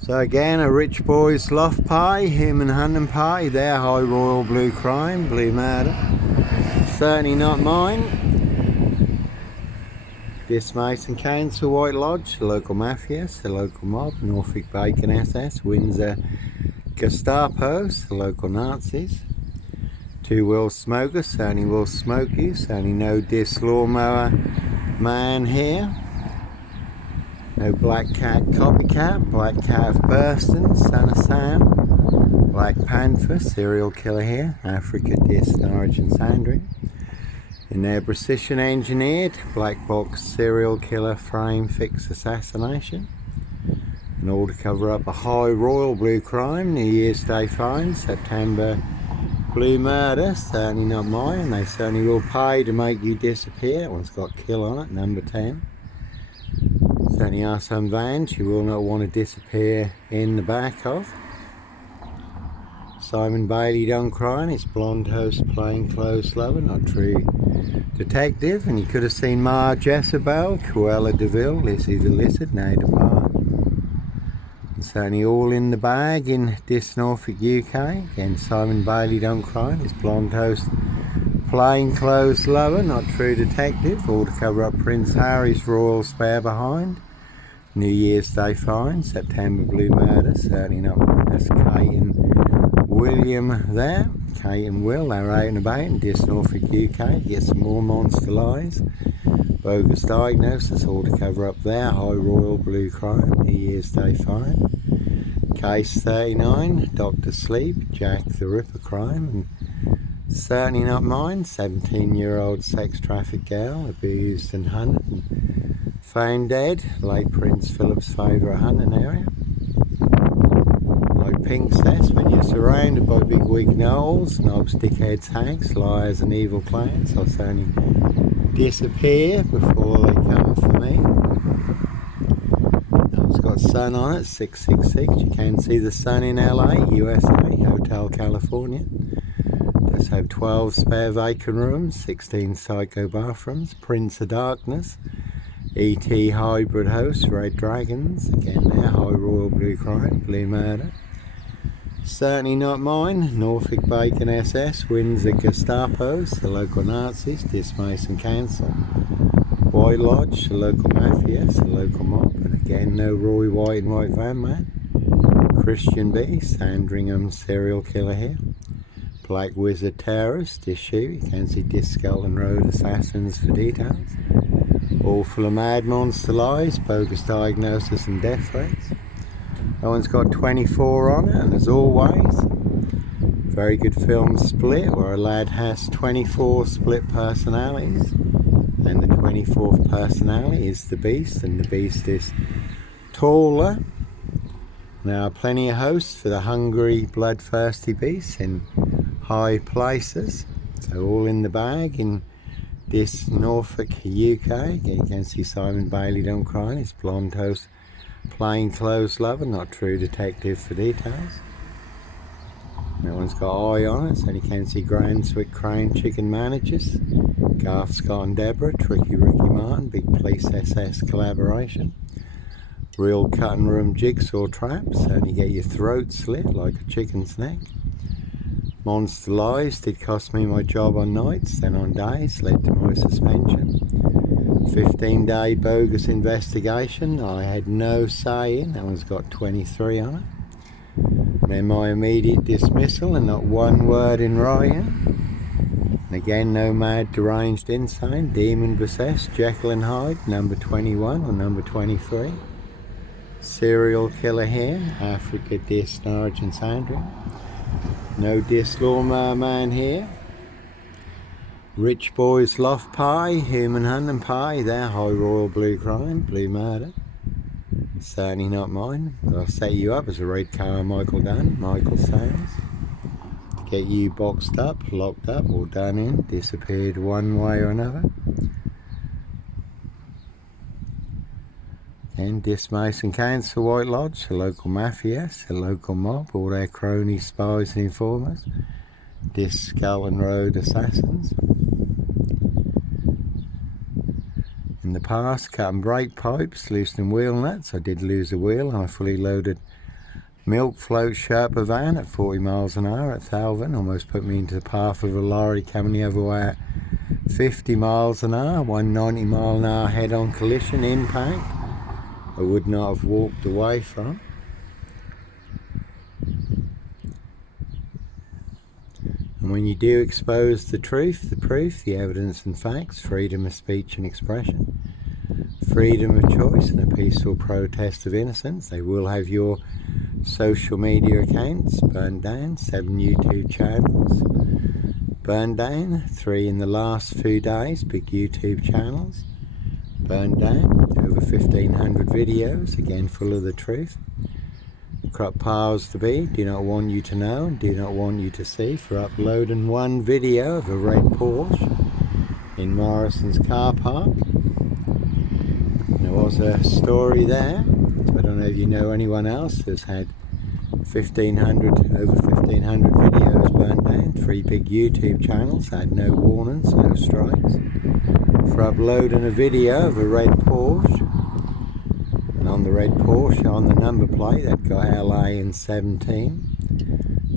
So again, a rich boy's loft pie, human hunting party there, high royal blue crime, blue murder. Certainly not mine. This Mason Council, White Lodge, the local mafias, the local mob, Norfolk Bacon SS, Windsor Gestapos, the local Nazis. Two will smokers, certainly will smoke you, certainly no dis lawnmower man here. No Black Cat copycat, Black Cat of Burston, Son of Sam, Black Panther, serial killer here, Africa disc origin Sandring. In their precision engineered, black box serial killer frame fix assassination. In order to cover up a high royal blue crime, New Year's Day fine, September blue murder, certainly not mine, they certainly will pay to make you disappear. That one's got kill on it, number 10. Certainly are some vans you will not want to disappear in the back of. Simon Bailey done crime, his blonde host plainclothes lover, not true detective, and you could have seen Ma Jezebel, Cruella DeVille, Lizzie the Lizard, now depart. And certainly all in the bag in this Norfolk UK. Again, Simon Bailey done crime, his blonde host plainclothes lover, not true detective, all to cover up Prince Harry's royal spare behind. New Year's Day fine, September blue murder, certainly not mine. That's Kate and William there. Kate and Will, they're out and about in this Norfolk UK. Get some more monster lies. Bogus diagnosis, all to cover up their high royal blue crime. New Year's Day fine. Case 39, Dr. Sleep, Jack the Ripper crime. And certainly not mine. 17-year-old sex trafficked girl, abused and hunted. And found dead, late Prince Philip's favourite hunting area. Like Pink says, when you're surrounded by big wig gnolls, knobs, dickheads, hags, liars and evil clans, I'll certainly disappear before they come for me. It's got sun on it, 666. You can see the sun in LA, USA, Hotel California. Does have 12 spare vacant rooms, 16 psycho bathrooms, Prince of Darkness, ET hybrid host, Red Dragons, again there, high royal blue crime, blue murder. Certainly not mine. Norfolk Bacon SS, Windsor Gestapos, the local Nazis, this Mason Council. White Lodge, the local mafias, the local mob, and again no Roy White and White Van Man. Christian B, Sandringham serial killer here. Black Wizard terrorist, issue, you can see Disc-Skull and Road assassins for details. All full of mad monster lies, bogus diagnosis and death threats. That one's got 24 on it, and as always, very good film split where a lad has 24 split personalities, and the 24th personality is the Beast, and the Beast is taller. Now plenty of hosts for the hungry, bloodthirsty beasts in high places, so all in the bag in this Norfolk UK. Again, you can see Simon Bailey done crime, his blonde host plainclothes lover, not true detective for details. That one's got eye on it, so you can see Grand Swick Crane chicken managers, Garth Scott and Deborah, Tricky Ricky Martin, big police SS collaboration. Real cutting room jigsaw traps, and you get your throat slit like a chicken's neck. Monster lies did cost me my job on nights, then on days led to my suspension. 15-day bogus investigation, I had no say in, that one's got 23 on it. And then my immediate dismissal and not one word in writing. And again, no mad, deranged, insane, demon possessed, Jekyll and Hyde, number 21 or number 23. Serial killer here, Africa disc origin Sandring. No disc lawnmower man here. Rich boys loft pie, human hunting pie, there, high royal blue crime, blue murder. Certainly not mine, but I'll set you up as a red car Michael Dunn, Michael Sands. Get you boxed up, locked up, or done in, disappeared one way or another. And this Mason Council, White Lodge, the local mafias, the local mob, all their cronies, spies and informers. Disc-Skull and Road assassins. In the past, cutting brake pipes, loosening wheel nuts. I did lose a wheel on a fully loaded Milk float Sherpa van at 40 miles an hour at Thalvin almost put me into the path of a lorry coming the other way at 50 miles an hour. 190 mile an hour head-on collision impact I would not have walked away from. And when you do expose the truth, the proof, the evidence and facts, freedom of speech and expression, freedom of choice and a peaceful protest of innocence, they will have your social media accounts burned down, 7 YouTube channels burned down, 3 in the last few days, big YouTube channels burned down, over 1,500 videos, again full of the truth. Corrupt powers to be do not want you to know and do not want you to see for uploading one video of a red Porsche in Morrison's car park. There was a story there, I don't know if you know anyone else who's had over 1,500 videos burned down, 3 big YouTube channels, had no warnings, no strikes, for uploading a video of a red Porsche. And on the red Porsche, on the number plate, that got LA in 17.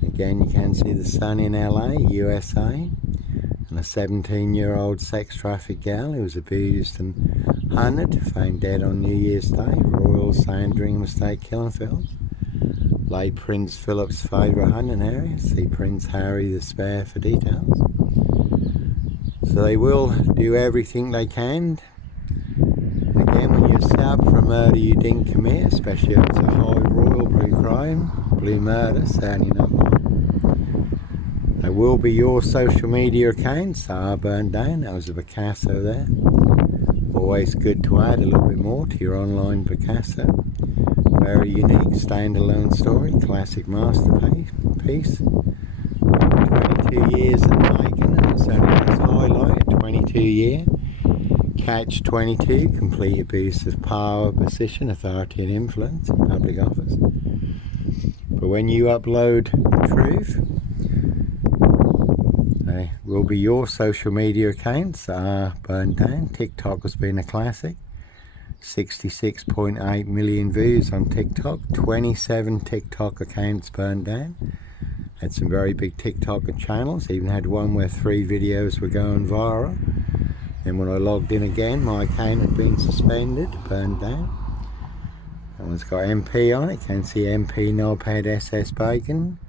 Again, you can see the sun in LA, USA. And a 17-year-old sex trafficked girl who was abused and hunted, found dead on New Year's Day, Royal Sandringham Estate, Killenfields. Lay Prince Philip's favourite hunting area. See Prince Harry the Spare for details. So they will do everything they can. Again, when you're set up for a murder you didn't commit, especially if it's a high royal blue crime, blue murder, certainly not mine. There will be your social media accounts that are burned down. That was a Picasso there. Always good to add a little bit more to your online Picasso. Very unique standalone story, classic masterpiece. 22 years in the making, and it's only this highlight, 22-year. Catch 22, complete abuse of power, position, authority and influence in public office. But when you upload the truth, they will be your social media accounts that are burned down. TikTok has been a classic. 66.8 million views on TikTok, 27 TikTok accounts burned down. Had some very big TikTok channels, even had one where 3 videos were going viral. Then when I logged in again, my account had been suspended, burned down. That one's got MP on it, you can see MP Knobhead SS Bacon,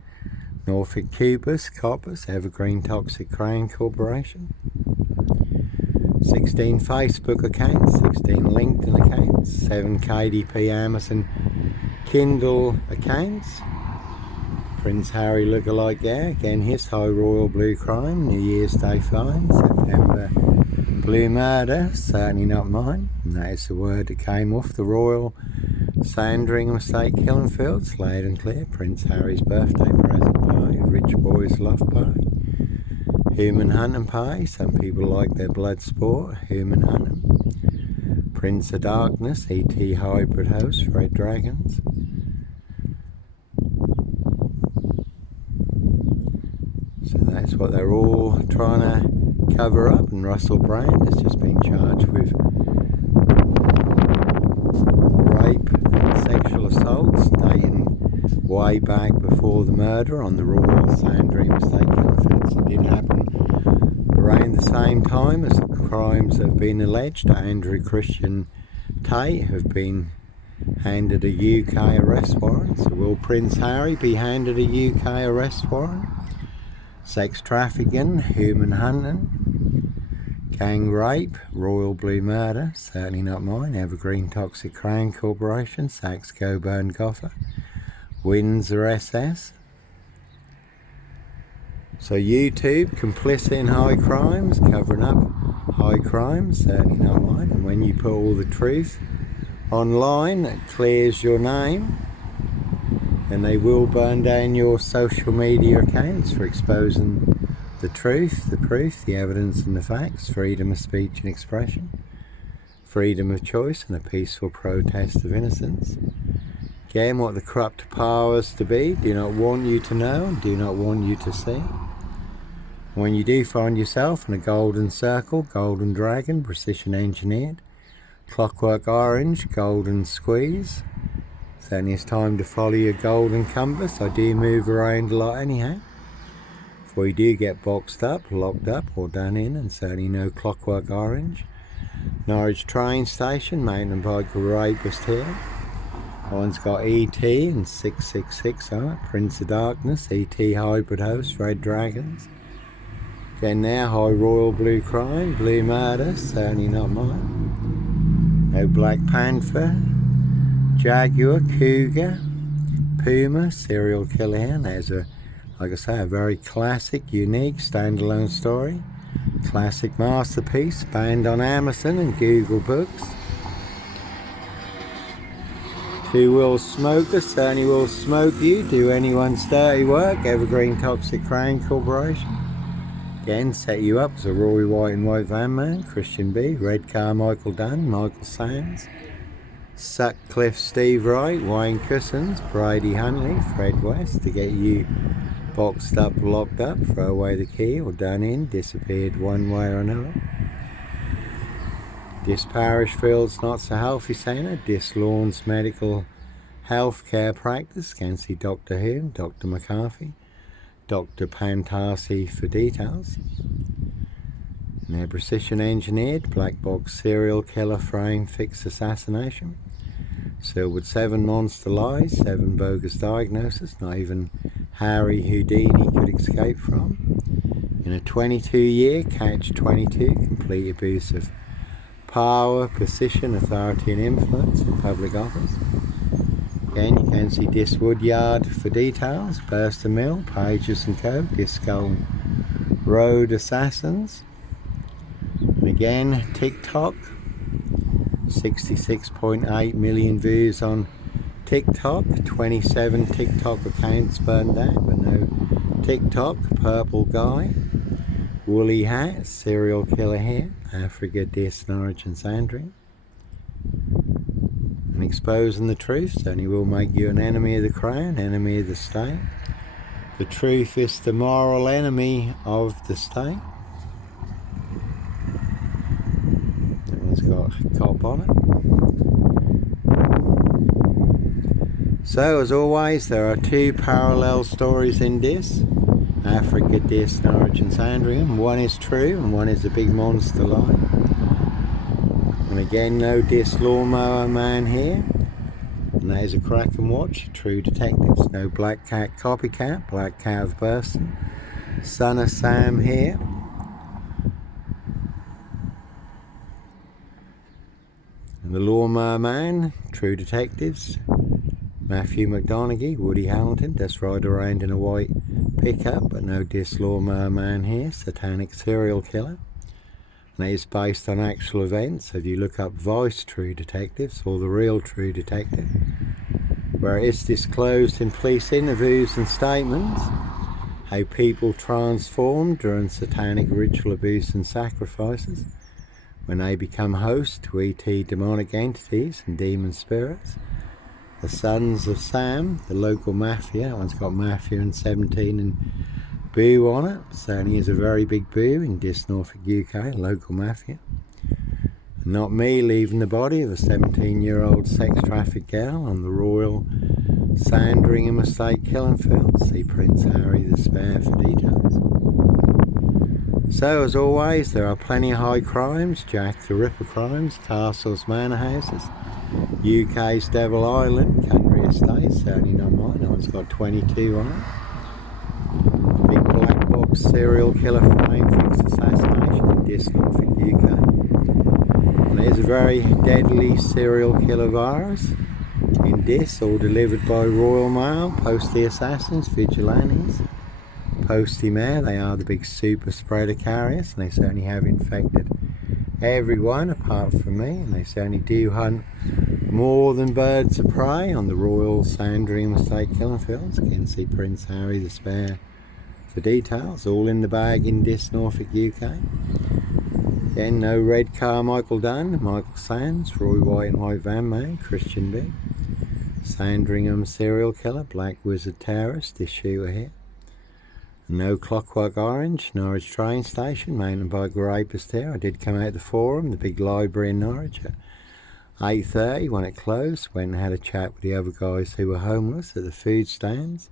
Norfolk Cubus, Coppers, Evergreen Toxic Crown Corporation. 16 Facebook accounts, 16 LinkedIn accounts, 7 KDP Amazon Kindle accounts. Prince Harry lookalike there, again his high royal blue crime, New Year's Day fine, September blue murder, certainly not mine. And that is the word that came off the Royal Sandringham Estate, Killenfields, loud and clear. Prince Harry's birthday present pie, rich boys love pie. Human hunting pie, some people like their blood sport, human hunting. Prince of Darkness, ET hybrid host, red dragons. So that's what they're all trying to cover up, and Russell Brand has just been charged with rape and sexual assaults dating way back before the murder on the Royal Sandringham Estate, Killenfields. It did happen around the same time as the crimes that have been alleged. Andrew Christian Tate have been handed a UK arrest warrant. So will Prince Harry be handed a UK arrest warrant? Sex trafficking, human hunting, gang rape, royal blue murder, certainly not mine. Evergreen Toxic Crown Corporation, Saks Coburn Gotha, Windsor SS. So YouTube, complicit in high crimes, covering up high crimes, certainly not mine. And when you put all the truth online, it clears your name. And they will burn down your social media accounts for exposing the truth, the proof, the evidence and the facts, freedom of speech and expression, freedom of choice and a peaceful protest of innocence. Again, what the corrupt powers to be do not want you to know and do not want you to see. When you do find yourself in a golden circle, golden dragon, precision engineered, clockwork orange, golden squeeze, Certainly it's time to follow your golden compass. I do move around a lot anyhow. Before you do get boxed up, locked up or done in, and certainly no Clockwork Orange. Norwich train station, mountain bike rapist here. One's got ET and 666 on it, Prince of Darkness, ET Hybrid Host, Red Dragons. Again now, High Royal Blue Crime, Blue Murder, certainly not mine. No Black Panther, Jaguar, Cougar, Puma, Serial Killer here. And there's a, like I say, a very classic, unique, standalone story. Classic masterpiece, banned on Amazon and Google Books. Who will smoke us? Certainly will smoke you. Do anyone's dirty work. Evergreen Toxic Crown Corporation. Again, set you up as a Rory White and White Van Man. Christian B. Red Carmichael Dunn. Michael Sands. Sutcliffe Steve Wright. Wayne Cousins. Brady Huntley. Fred West. To get you boxed up, locked up. Throw away the key or done in. Disappeared one way or another. This parish feels not so healthy centre. This Lawns medical health care practice. Can see Dr. Hume, Dr. McCarthy, Dr. Pantasi for details. And they're precision engineered black box serial killer frame fixed assassination. Sealed with 7 monster lies, 7 bogus diagnoses. Not even Harry Houdini could escape from. In a 22-year catch-22 complete abuse of power, position, authority and influence in public office. Again, you can see this Woodyard for details, Burster Mill, Pages and Co, Disco Road Assassins. And again, TikTok, 66.8 million views on TikTok, 27 TikTok accounts burned down, but no TikTok, Purple Guy, Woolly Hat, Serial Killer here, Africa, Dis, Norwich and Sandringham. And exposing the truth certainly will make you an enemy of the crown, enemy of the state. The truth is the moral enemy of the state. That one's got a cop on it. So as always, there are 2 parallel stories in this. Africa, Dis, Norwich and Sandringham. One is true and one is a big monster lie. And again, no Dis Lawnmower Man here. And that is a Kraken watch, True Detectives. No Black Cat Copycat, Black Cat of Burston. Son of Sam here. And the Lawnmower Man, True Detectives. Matthew McDonaghy, Woody Hamilton, does ride around in a white pickup, but no Dis Lawnmower Man here, satanic serial killer. And it is based on actual events. If you look up Vice True Detectives or The Real True Detective, where it is disclosed in police interviews and statements how people transform during satanic ritual abuse and sacrifices when they become hosts to ET demonic entities and demon spirits. The Sons of Sam, the local mafia. That one's got Mafia and 17 and Boo on it. Certainly is a very big boo in Dis, Norfolk, UK, local mafia. And not me leaving the body of a 17-year-old sex trafficked girl on the Royal Sandringham Estate killing field. See Prince Harry the Spare for details. So as always, there are plenty of high crimes, Jack the Ripper crimes, castles, manor houses. UK's Devil Island, Country Estate, certainly not mine. That one's got 22 on it. Big black box serial killer frame fixed assassination in Dis, Norfolk, UK. And there's a very deadly serial killer virus in Dis, all delivered by Royal Mail, Postie Assassins, Vigilantes. Postie Mail, they are the big super spreader carriers, and they certainly have infected everyone apart from me, and they certainly do hunt more than birds of prey on the Royal Sandringham Estate killing fields. Again, see Prince Harry the Spare for details. All in the bag in Dis, Norfolk, UK. Again, no Red Carmichael Dunn, Michael Sands, Roy White and White Van Man, Christian B. Sandringham serial killer, Black Wizard terrorist, this shooter here. No Clockwork Orange, Norwich train station, mountain bike rapist here. I did come out the forum, the big library in Norwich at 8:30 when it closed. Went and had a chat with the other guys who were homeless at the food stands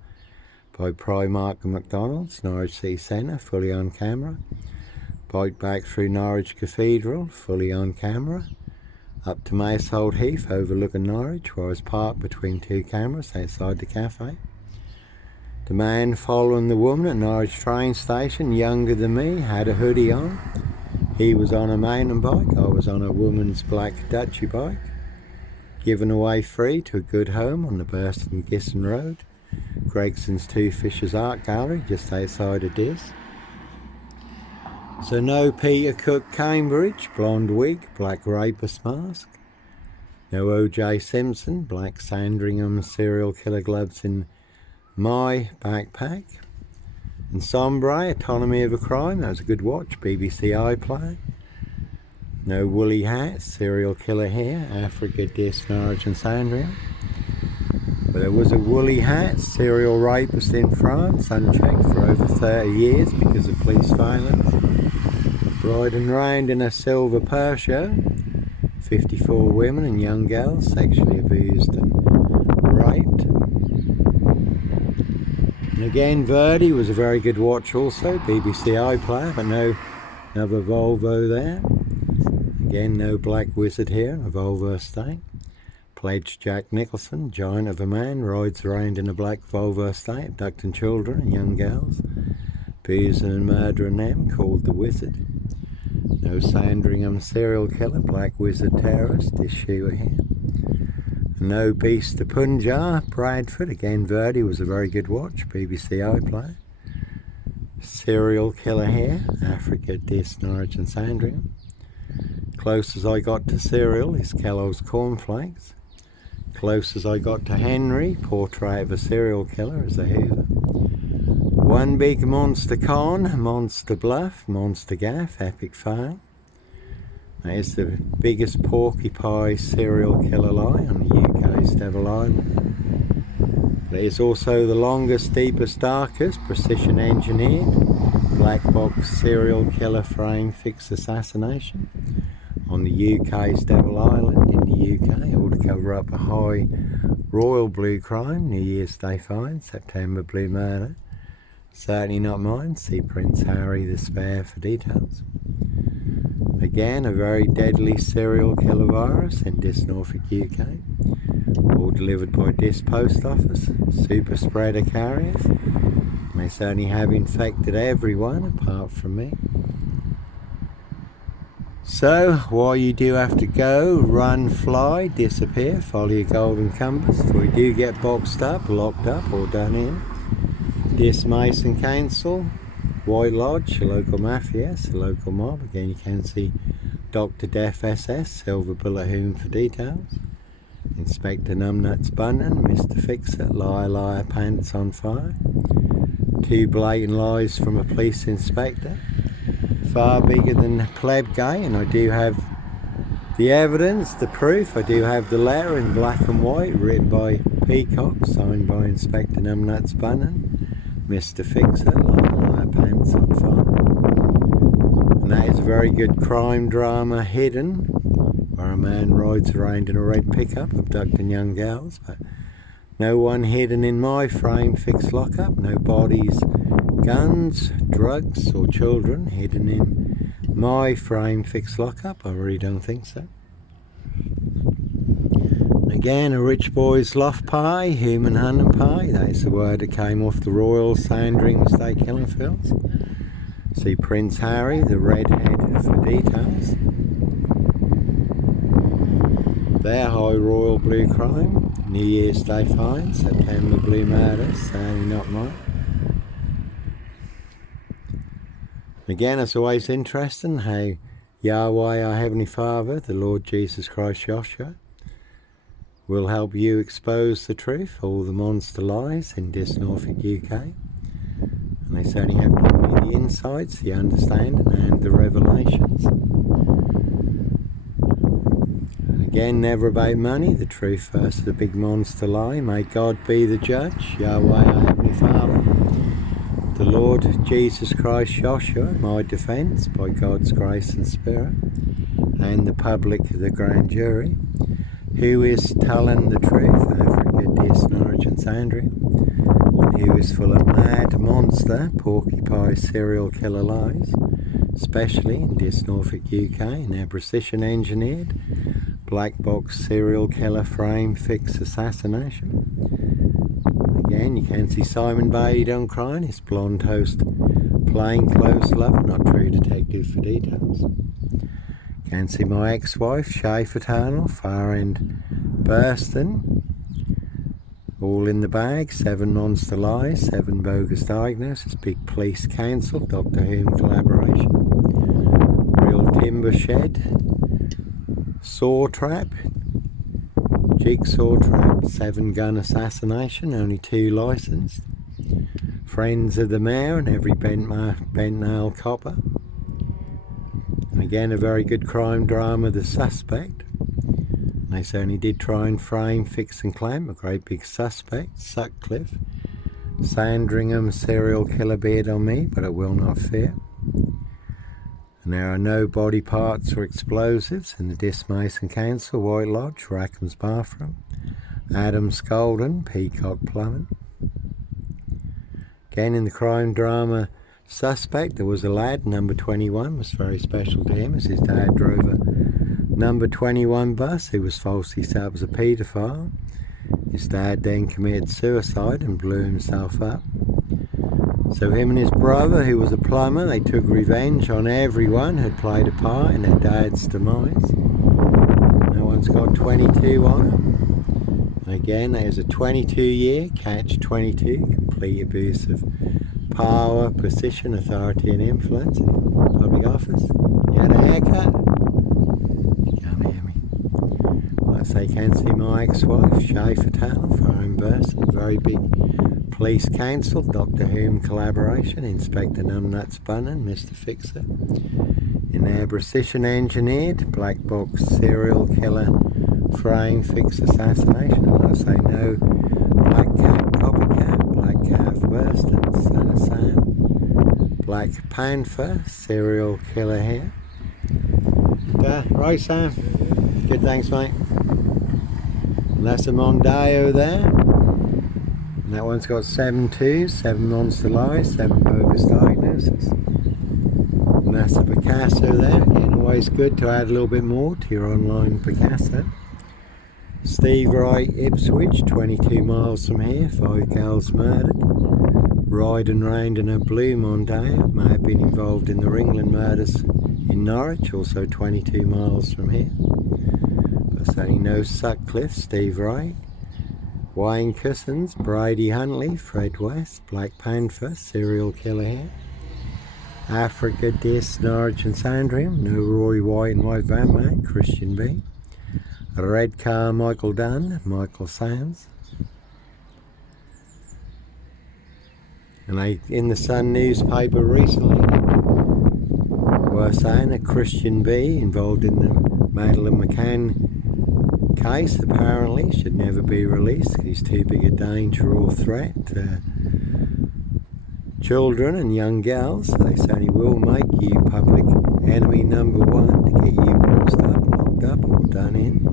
by Primark and McDonald's, Norwich City Centre, fully on camera. Bike back through Norwich Cathedral, fully on camera. Up to Macehold Heath, overlooking Norwich, where I was parked between two cameras outside the cafe. The man following the woman at Norwich train station, younger than me, had a hoodie on. He was on a mountain bike, I was on a woman's black Dutchy bike. Given away free to a good home on the Burston Gisson Road. Gregson's Two Fishers Art Gallery, just outside of Diss. So no Peter Cook Cambridge, blonde wig, black rapist mask. No O.J. Simpson, black Sandringham serial killer gloves in my backpack. And Sombre, Autonomy of a Crime, that was a good watch, BBC iPlayer. No woolly hats, serial killer here, Africa, Diss, Norwich and Sandringham. But there was a woolly hat, serial rapist in France, unchecked for over 30 years because of police violence. Riding round in a silver Peugeot, 54 women and young girls sexually abused and raped. And again, Verdi was a very good watch also, BBC iPlayer, but no another Volvo there. Again, no Black Wizard here, a Volvo estate. Pledged Jack Nicholson, giant of a man, rides around in a black Volvo estate, abducting children and young girls, abusing and murdering them, called the Wizard. No Sandringham serial killer, Black Wizard terrorist, this shooter here. No Beast of Punjab, Bradford, again Verdi was a very good watch, BBC iPlayer. Serial killer here, Africa, Diss, Norwich and Sandringham. Close as I got to cereal is Kellogg's Cornflakes. Close as I got to Henry, portrait of a serial killer is a Hoover. One big monster con, monster bluff, monster gaff, epic fail. That is the biggest porcupine serial killer lie on the UK's Devil Island. It is also the longest, deepest, darkest, precision engineered, black box serial killer frame fix assassination on the UK's Devil Island in the UK, all to cover up a high royal blue crime, New Year's Day fine, September blue murder. Certainly not mine. See Prince Harry the Spare for details. Again, a very deadly serial killer virus in Diss, Norfolk, UK. All delivered by Diss Post Office. Super spreader carriers. They certainly have infected everyone apart from me. So, while you do have to go, run, fly, disappear, follow your golden compass, before you do get boxed up, locked up or done in. Diss Mason Council, White Lodge, a local mafia, a local mob. Again, you can see Dr. Death SS, Silver Bullet Whom for details. Inspector Numbnuts Bunton, Mr. Fixer, Liar Liar Pants on Fire. Two blatant lies from a police inspector. Far bigger than Pleb Gay, and I do have the evidence, the proof. I do have the letter in black and white, written by Peacock, signed by Inspector Numbnuts Bunton. Mr. Fixer, Liar Pants on Fire. And that is a very good crime drama, Hidden, where a man rides around in a red pickup abducting young girls, but no one hidden in my frame fix lockup, no bodies, guns, drugs or children hidden in my frame fix lockup. I really don't think so. Again, a rich boy's loft pie, human hunting pie. That's the word that came off the Royal Sandringham State Killing Fields. See Prince Harry, the redhead for details. Their high royal blue crime, New Year's Day fine, September blue murder, certainly not mine. Again, it's always interesting how Yahweh, our Heavenly Father, the Lord Jesus Christ Joshua, will help you expose the truth, all the monster lies in Diss, Norfolk, UK. And they certainly have given me the insights, the understanding and the revelations. And again, never about money, the truth versus the big monster lie. May God be the judge, Yahweh, our Heavenly Father. The Lord Jesus Christ Joshua, my defence by God's grace and spirit, and the public, the grand jury. Who is telling the truth? Africa, Dis, Norwich and Sandria. And who is full of mad monster, porcupine serial killer lies, especially in Dis, Norfolk, UK, and their precision engineered black box serial killer frame fix assassination. Again, you can see Simon Bailey don't cry, and his blonde host plainclothes lover, not true detective for details. Can see my ex-wife, Shay Fraternal, far end Burston, all in the bag, 7 monster lies, 7 bogus diagnosis, big police council, Doctor Who collaboration, real timber shed, saw trap, jigsaw trap, 7 gun assassination, only 2 licensed, friends of the mayor and every bent nail copper. And again, a very good crime drama, The Suspect. And they certainly did try and frame, fix and clamp a great big suspect, Sutcliffe. Sandringham serial killer beard on me, but it will not fear. And there are no body parts or explosives in the Dis Mason Council, White Lodge, Rackham's Bathroom, Adams Golden, Peacock Plumbing. Again, in the crime drama Suspect, there was a lad, number 21, was very special to him as his dad drove a number 21 bus who was falsely set up as a paedophile. His dad then committed suicide and blew himself up. So him and his brother, who was a plumber, they took revenge on everyone who had played a part in their dad's demise. No one's got 22 on them. And again, there's a 22-year catch 22, complete abuse of power, position, authority and influence in public office. You had a haircut? You can't hear me. Like I say, you can see my ex-wife, Shay Fraternal, foreign person, very big police council, Doctor Who collaboration, Inspector Numbnuts Bunnan, Mr. Fixer, in their precision engineered black box serial killer frame fix assassination. And I say no black cat, copycat, black cat of Burston, son of Sam, black panther serial killer here. Right, Sam? Good, thanks, mate. And that's a Mondeo there. And that one's got 7 twos, 7 monster lies, 7 bogus diagnoses. And that's a Picasso there. Again, always good to add a little bit more to your online Picasso. Steve Wright, Ipswich, 22 miles from here, 5 girls murdered. Riding round in a blue Mondeo, may have been involved in the Ringland murders in Norwich, also 22 miles from here. But certainly no Sutcliffe, Steve Wright. Wayne Cousins, Brady Huntley, Fred West, Black Panther, serial killer here. Africa, Dis, Norwich and Sandringham, no Roy White and White Van Man, Christian B. Red Car, Michael Dunn, Michael Sands. And they, in the Sun newspaper recently, were saying that Christian B, involved in the Madeleine McCann case, apparently should never be released. He's too big a danger or threat to children and young girls. They certainly will make you public enemy number 1 to get you boxed up, locked up or done in.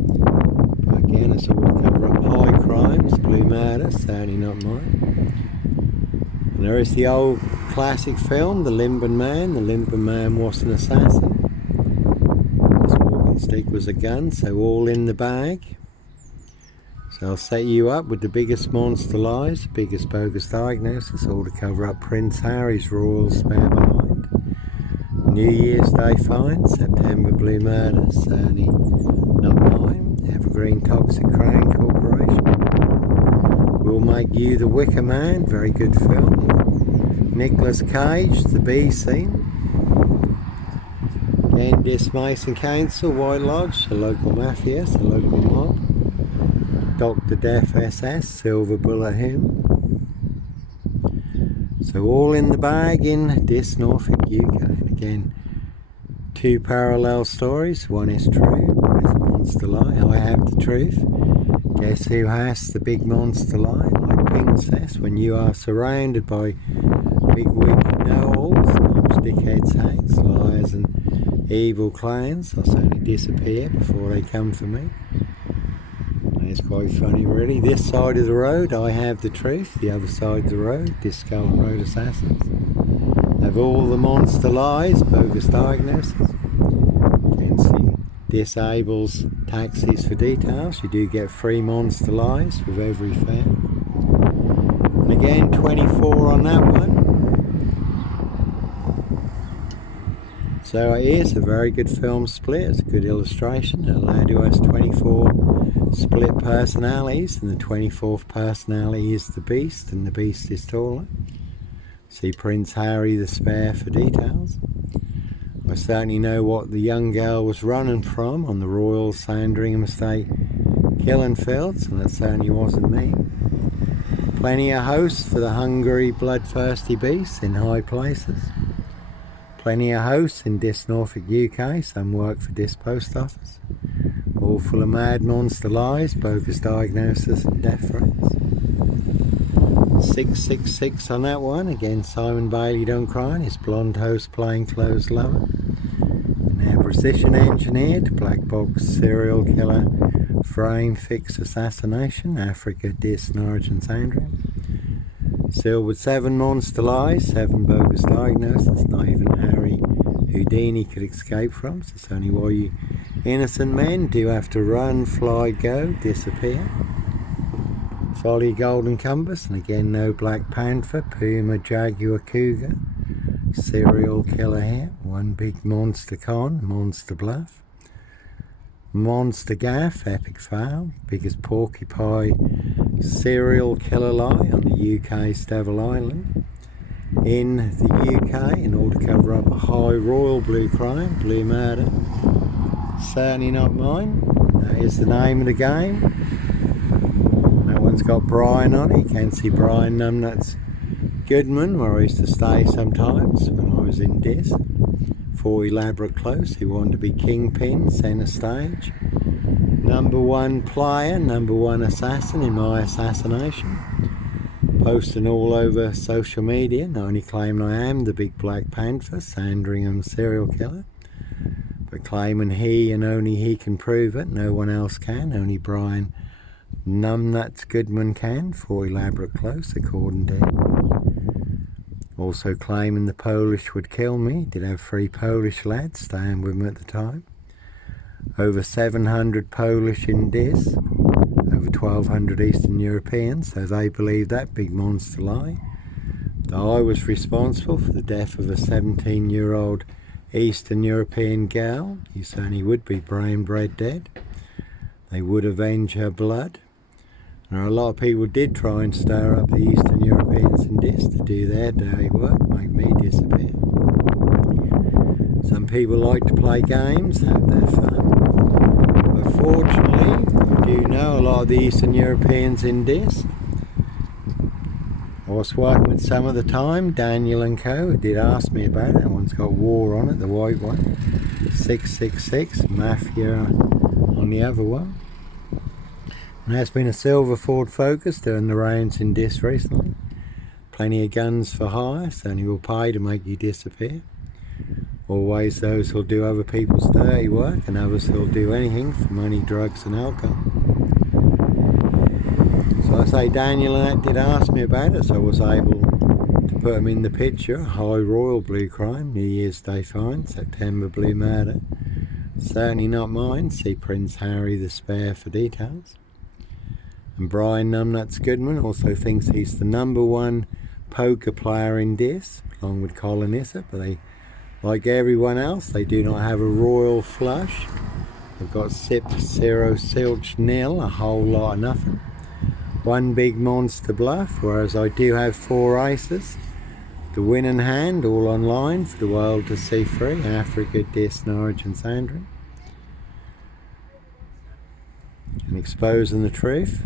But again, it's all to cover up high crimes, blue murder, certainly not mine. And there is the old classic film, The Limping Man. The Limping Man was an assassin. Stick was a gun, so all in the bag. So I'll set you up with the biggest monster lies, the biggest bogus diagnosis, all to cover up Prince Harry's royal spare behind. New Year's Day find, September blue murder, certainly not mine. Evergreen Toxic Crown Corporation. We'll Make You the Wicker Man, very good film. Nicolas Cage, The Bee Scene. And Dis Mason Council, White Lodge, a local mafias, a local mob. Dr. Death SS, Silver Bullet Hymn. So all in the bag in Dis, Norfolk, UK. And again, 2 parallel stories. One is true, one is a monster lie. I have the truth. Guess who has the big monster lie? Like Pink says, when you are surrounded by big wig know-alls, knobs, dickheads, hags, liars and evil clowns, I'll certainly disappear before they come for me. It's quite funny really. This side of the road I have the truth, the other side of the road, Disco and Road Assassins. Have all the monster lies, bogus diagnosis. You can see disables taxis for details. You do get free monster lies with every fare. And again 24 on that one. So here's a very good film split. It's a good illustration. A lad who has 24 split personalities, and the 24th personality is the Beast, and the Beast is taller. See Prince Harry the Spare for details. I certainly know what the young girl was running from on the Royal Sandringham Estate killing fields, and that certainly wasn't me. Plenty of hosts for the hungry, bloodthirsty beasts in high places. Plenty of hosts in Dis Norfolk, UK, some work for Dis Post Office. All full of mad monster lies, bogus diagnosis and death threats. 666 on that one, again Simon Bailey Don't Cry, his blonde host plainclothes lover. Now precision engineered, black box serial killer, frame fix assassination, Africa, Dis, Norwich and Sandringham. Sealed with 7 monster lies, 7 bogus diagnoses, not even Harry Houdini could escape from. So it's only why you innocent men do have to run, fly, go, disappear. Folly Golden Compass, and again no Black Panther, Puma, Jaguar, Cougar. Serial killer here, one big monster con, monster bluff. Monster gaff, epic fail, biggest porcupine serial killer lie on the UK's Devil Island. In the UK, in order to cover up a high royal blue crime, blue murder. Certainly not mine. That is the name of the game. That one's got Brian on it. You can see Brian Numbnuts Goodman, where I used to stay sometimes when I was in Dis. 4 elaborate close, he wanted to be kingpin, centre stage. #1 player, #1 assassin in my assassination. Posting all over social media, not only claiming I am the big Black Panther, Sandringham serial killer, but claiming he and only he can prove it, no one else can, only Brian Numbnuts Goodman can, 4 elaborate close according to him. Also claiming the Polish would kill me, did have 3 Polish lads staying with him at the time. Over 700 Polish in Dis, over 1,200 Eastern Europeans, so they believe that big monster lie. That I was responsible for the death of a 17-year-old Eastern European girl. You certainly would be brain bred dead. They would avenge her blood. There are a lot of people did try and stir up the Eastern Europeans in Dis to do their dirty work, make me disappear. Some people like to play games, have their fun. But fortunately, I do know a lot of the Eastern Europeans in Dis. I was working with some at the time, Daniel and Co, who did ask me about it. That one's got War on it, the white one. 666, Mafia on the other one. And there's been a silver Ford Focus doing the rounds in Dis recently. Plenty of guns for hire, certainly will pay to make you disappear. Always those who'll do other people's dirty work, and others who'll do anything for money, drugs and alcohol. So I say Daniel and that did ask me about it, so I was able to put them in the picture. High Royal Blue Crime, New Year's Day fine, September Blue Murder. Certainly not mine, see Prince Harry the Spare for details. And Brian Numbnuts Goodman also thinks he's the #1 poker player in Dis, along with Colin Issa, but they, like everyone else, they do not have a royal flush. They've got sip, 0, silch, nil, a whole lot of nothing. 1 big monster bluff, whereas I do have 4 aces. The winning hand, all online for the world to see free, Africa, Dis, Norwich and Sandringham. And exposing the truth.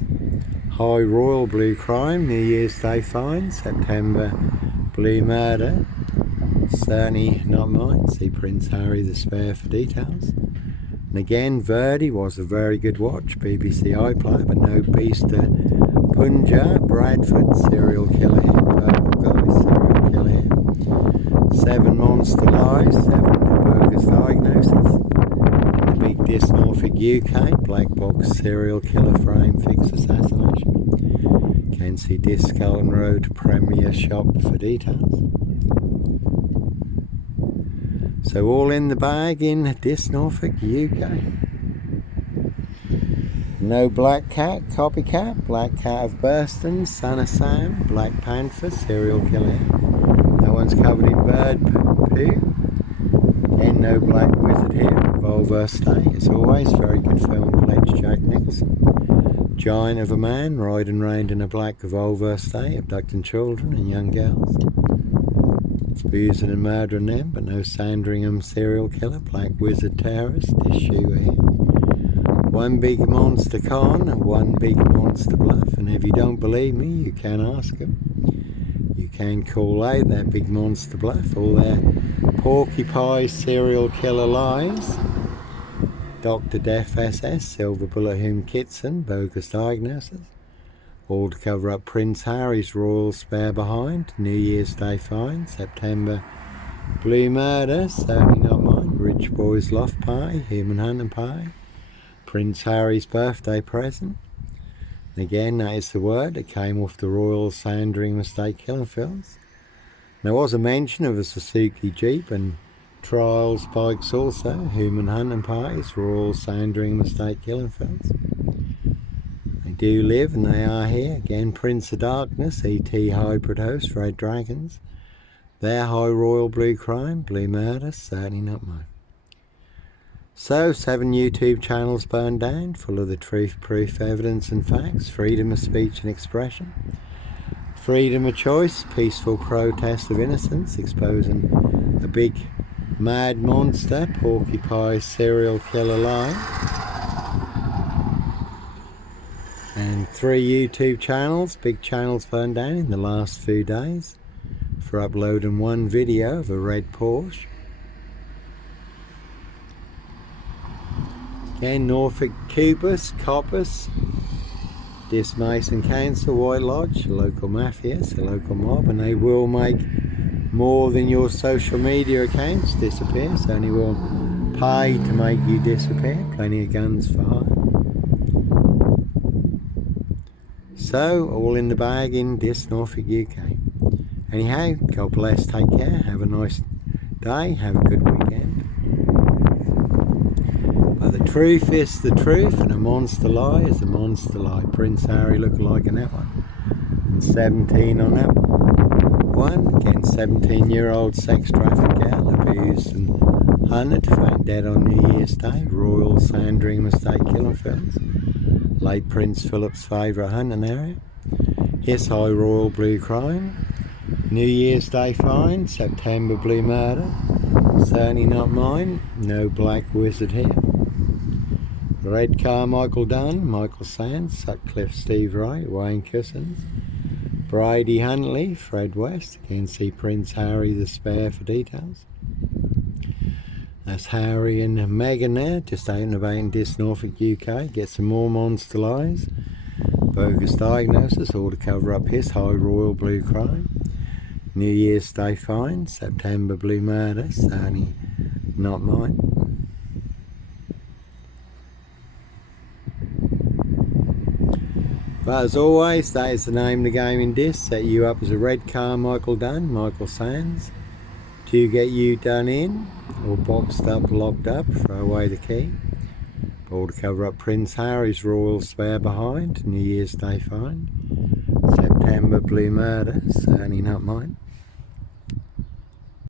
High Royal Blue Crime, New Year's Day fine, September Blue Murder. Certainly not mine, see Prince Harry the Spare for details. And again, Verdi was a very good watch, BBC iPlayer, but no Beast Punjab, Bradford, serial killer here, purple guy, serial killer here. 7 monster lies, 7 bogus diagnoses. And the big Dis Norfolk UK, black box serial killer frame fix assassination. Can see Dis Skelton Road Premier Shop for details. So all in the bag in Dis Norfolk UK. No Black Cat, Copycat, Black Cat of Burston, Son of Sam, Black Panther, serial killer. No one's covered in bird poo. And no Black Wizard here, Revolver Stay. As always, very good film, pledge Jack Nicholson. Giant of a man, riding round in a black Revolver Stay, abducting children and young girls. Abusing and murdering them, but no Sandringham serial killer, Black Wizard terrorist, this shoe here. One big monster con, one big monster bluff, and if you don't believe me, you can ask him. You can call out that big monster bluff, all their porcupine serial killer lies. Dr. Death SS, Silver Bullet Hume Kitson, bogus diagnosis. All to cover up Prince Harry's royal spare behind, New Year's Day fine, September blue murder, certainly not mine. Rich boys loft party, human hunting party. Prince Harry's birthday present. Again, that is the word that came off the Royal Sandringham Estate killing fields. There was a mention of a Suzuki Jeep and trials bikes also, human hunting parties, Royal Sandringham Estate killing fields. They do live and they are here. Again, Prince of Darkness, ET hybrid host, Red Dragons. Their high royal blue crime, blue murder, certainly not mine. So, 7 YouTube channels burned down, full of the truth, proof, evidence and facts, freedom of speech and expression, freedom of choice, peaceful protest of innocence, exposing a big mad monster, porcupine serial killer lie. And 3 YouTube channels, big channels burned down in the last few days for uploading one video of a red Porsche. Again, Norfolk Cubus, Coppers, Dis Mason Council, White Lodge, a local mafia, a local mob, and they will make more than your social media accounts disappear, so they will pay to make you disappear. Plenty of guns for hire. So, all in the bag in Dis Norfolk UK. Anyhow, God bless, take care, have a nice day, have a good weekend. But the truth is the truth, and a monster lie is a monster lie. Prince Harry lookalike in that one. And 17 on that one. Again, 17-year-old sex trafficked girl abused and hunted, found dead on New Year's Day. Royal Sandringham Estate killing fields. Late Prince Philip's favourite hunting area. His high royal blue crime. New Year's Day fine, September blue murder. Certainly not mine. No Black Wizard here. Red Car Michael Dunn, Michael Sands, Sutcliffe Steve Wright, Wayne Cousins, Brady Huntley, Fred West. Again, see Prince Harry the spare for details. That's Harry and Meghan there, just out and about in Dis Norfolk UK. Get some more monster lies. Bogus diagnosis, all to cover up his high royal blue crime. New Year's Day fine, September blue murder, certainly not mine. But as always, that is the name of the game in Dis. Set you up as a red car Michael Dunn, Michael Sands. To get you done in, or boxed up, locked up, throw away the key. All to cover up Prince Harry's royal spare behind, New Year's Day fine. September blue murder, certainly not mine.